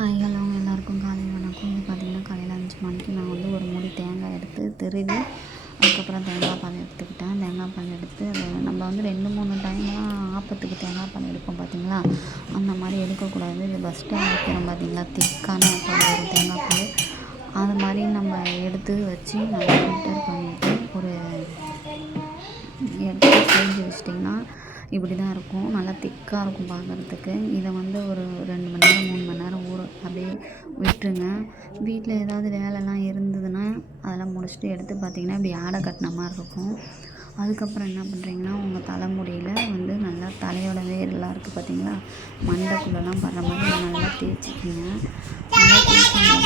Hi hello எல்லாருக்கும் காலை வணக்கம். வந்து பார்த்திங்கன்னா காலையில் அஞ்சு மணிக்கு நான் வந்து ஒரு மூடி தேங்காய் எடுத்து திருவி அதுக்கப்புறம் தேங்காய் பால் எடுத்துக்கிட்டேன். தேங்காய் பால் எடுத்து அதை நம்ம வந்து ரெண்டு மூணு டைம்லாம் ஆப்பத்துக்கு தேங்காய் பால் எடுப்போம் பார்த்தீங்களா அந்த மாதிரி எடுக்கக்கூடாது. இது ஃபஸ்ட்டு எடுக்கிறோம் பார்த்திங்களா திக்கான பால் ஒரு தேங்காய் பால். அது மாதிரி நம்ம எடுத்து வச்சு நல்லா ஃபில்டர் பண்ணிவிட்டு ஒரு எடுத்து செஞ்சு வச்சிட்டிங்கன்னா இப்படி தான் இருக்கும். நல்லா திக்காக இருக்கும் பார்க்குறதுக்கு இதை வந்து ஒரு ரெண்டு மணி நேரம் அப்படியே விட்டுருங்க. வீட்டில் ஏதாவது வேலைலாம் இருந்ததுன்னா அதெல்லாம் முடிச்சுட்டு எடுத்து பார்த்தீங்கன்னா இப்படி ஆடை கட்டின மாதிரி இருக்கும். அதுக்கப்புறம் என்ன பண்ணுறீங்கன்னா உங்கள் தலைமுடியில் வந்து நல்லா தலையோட வேர்லாம் இருக்குது பார்த்தீங்களா மண்டைக்குள்ளெல்லாம் படுற மாதிரி நல்லா தேய்ச்சிக்கிங்க. நல்லா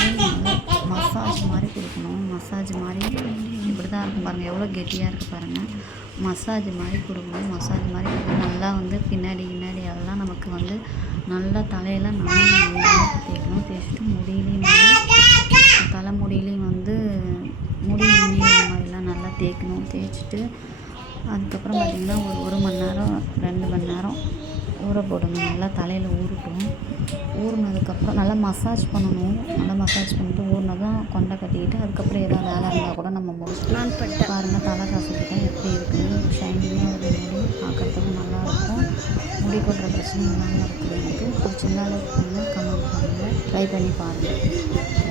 நல்லா மசாஜ் மாதிரி கொடுக்கணும். மசாஜ் மாதிரி இப்படி தான் இருக்கும் பாருங்கள் எவ்வளோ கெட்டியாக இருக்குது பாருங்கள் மசாஜ் மாதிரி கொடுக்கணும். மசாஜ் மாதிரி நல்லா வந்து பின்னாடி பின்னாடி எல்லாம் நமக்கு வந்து நல்லா தலையில் நல்லா தேய்க்கணும். தேய்ச்சிட்டு முடியிலையும் வந்து தலைமுடியிலையும் வந்து முடி மாதிரிலாம் நல்லா தேய்க்கணும். தேய்ச்சிட்டு அதுக்கப்புறம் பார்த்திங்கன்னா ஒரு ஒரு மணி நேரம் ரெண்டு மணி நேரம் ஊற போடுங்க நல்லா தலையில் ஊறட்டும். ஊறினதுக்கப்புறம் நல்லா மசாஜ் பண்ணணும். நல்லா மசாஜ் பண்ணிவிட்டு ஊறினதும் கொண்டை கட்டிக்கிட்டு அதுக்கப்புறம் ஏதாவது வேலை இருந்தால் கூட நம்ம முடிச்சுட்டு பாருங்கள் தலை முடி கொட்டுற பிரச்சனை இல்லாமல் இருக்கிறதுக்கு ஒரு சின்ன அளவுக்கு பண்ணுங்கள் கமெண்ட் பண்ணுங்கள் ட்ரை பண்ணி பாருங்கள்